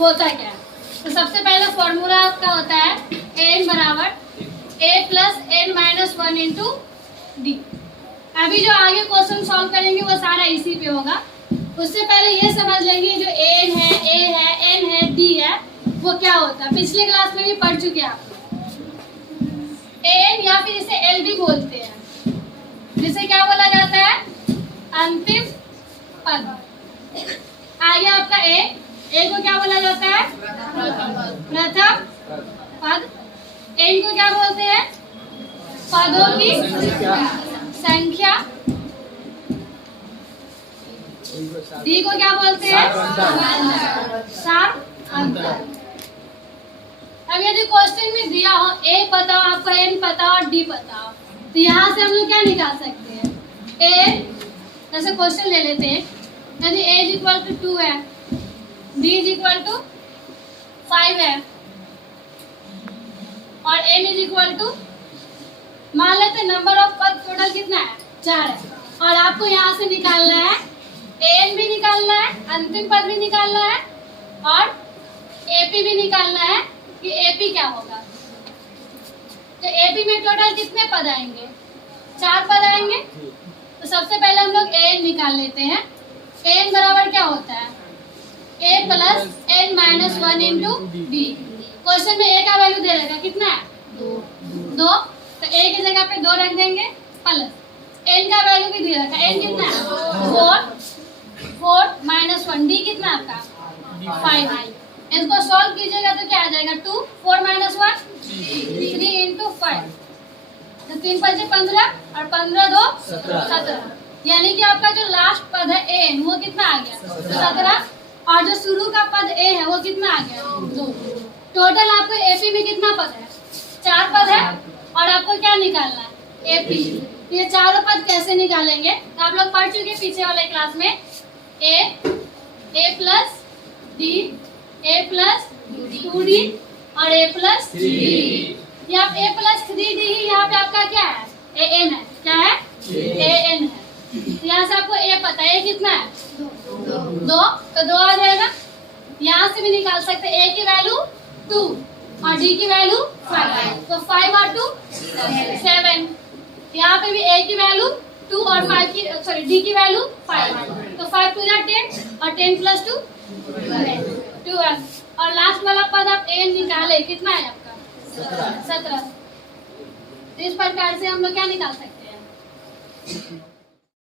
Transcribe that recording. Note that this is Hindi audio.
होता क्या है। तो सबसे पहले फॉर्मूला आपका होता है एन बराबर a plus n minus 1 into d. अभी जो आगे क्वेश्चन सॉल्व करेंगे वो सारा इसी पे होगा। उससे पहले ये समझ लेंगे जो एन है, ए है, एन है, डी है वो क्या होता है। पिछले क्लास में भी पढ़ चुके हैं आप लोग। एन या फिर इसे एल भी बोलते हैं, जिसे क्या बोला जाता है, अंतिम पद। आगे आपका ए को क्या बोला जाता है, प्रथम पद। एन को क्या बोलते हैं, पदों की संख्या। डी को क्या बोलते हैं, सार अंतर। अब यदि क्वेश्चन में दिया हो ए पता हो आपको, एन पता हो और डी पता हो, तो यहाँ से हम लोग क्या निकाल सकते हैं। ए जैसे क्वेश्चन ले लेते हैं, यदि ए इज इक्वल टू 2 है, डी इज इक्वल टू 5 है और एन इज इक्वल टू, मान लेते नंबर ऑफ पद टोटल कितना है, 4 है। और आपको यहाँ से निकालना है एन भी निकालना है, अंतिम पद भी निकालना है और एपी भी निकालना है कि एपी क्या होगा। तो एपी में टोटल कितने पद आएंगे, 4 पद आएंगे। तो सबसे पहले हम लोग एन निकाल लेते हैं। एन बराबर क्या होता है, a plus n minus 1 into d. Question में ए का वैल्यू दे देगा, कितना है, 2। तो ए की जगह पे 2 रख देंगे, प्लस एन का वैल्यू भी दे रखा है, एन कितना है, 4 माइनस 1, डी कितना आपका 5। इसको सॉल्व कीजिएगा तो क्या आ जाएगा, 2, 4 माइनस 1 3 इंटू 5। तो 3 5 15 और 15 2 17। यानी कि आपका जो लास्ट पद है एन वो कितना आ गया, 17। और जो शुरू का पद ए है वो कितना आ गया, 2। टोटल आपको एपी में कितना पद है, 4 पद है। और आपको क्या निकालना है, एपी। ये चारों पद कैसे निकालेंगे, तो आप लोग पढ़ चुके पीछे वाले क्लास में। ए प्लस डी, ए प्लस 2डी और ए प्लस 3डी। यहाँ ए प्लस 3डी ही यहाँ पे आपका क्या है, ए एन है। क्या है, ए एन है। तो यहाँ से आपको ए पता है, ए कितना है, 2। तो 2 आ जाएगा। यहाँ से भी निकाल सकते हैं, ए की वैल्यू 2 और डी की वैल्यू 5। तो 5 और 2 7। यहाँ पे भी ए की वैल्यू 2 और 5 की, सॉरी डी की वैल्यू 5। तो 5 2 या 10 और 10 प्लस 2 12। और लास्ट वाला पद आप एन निकाले, कितना है आपका, 17। तो इस प्रकार से हम लोग क्या निकाल सकते हैं।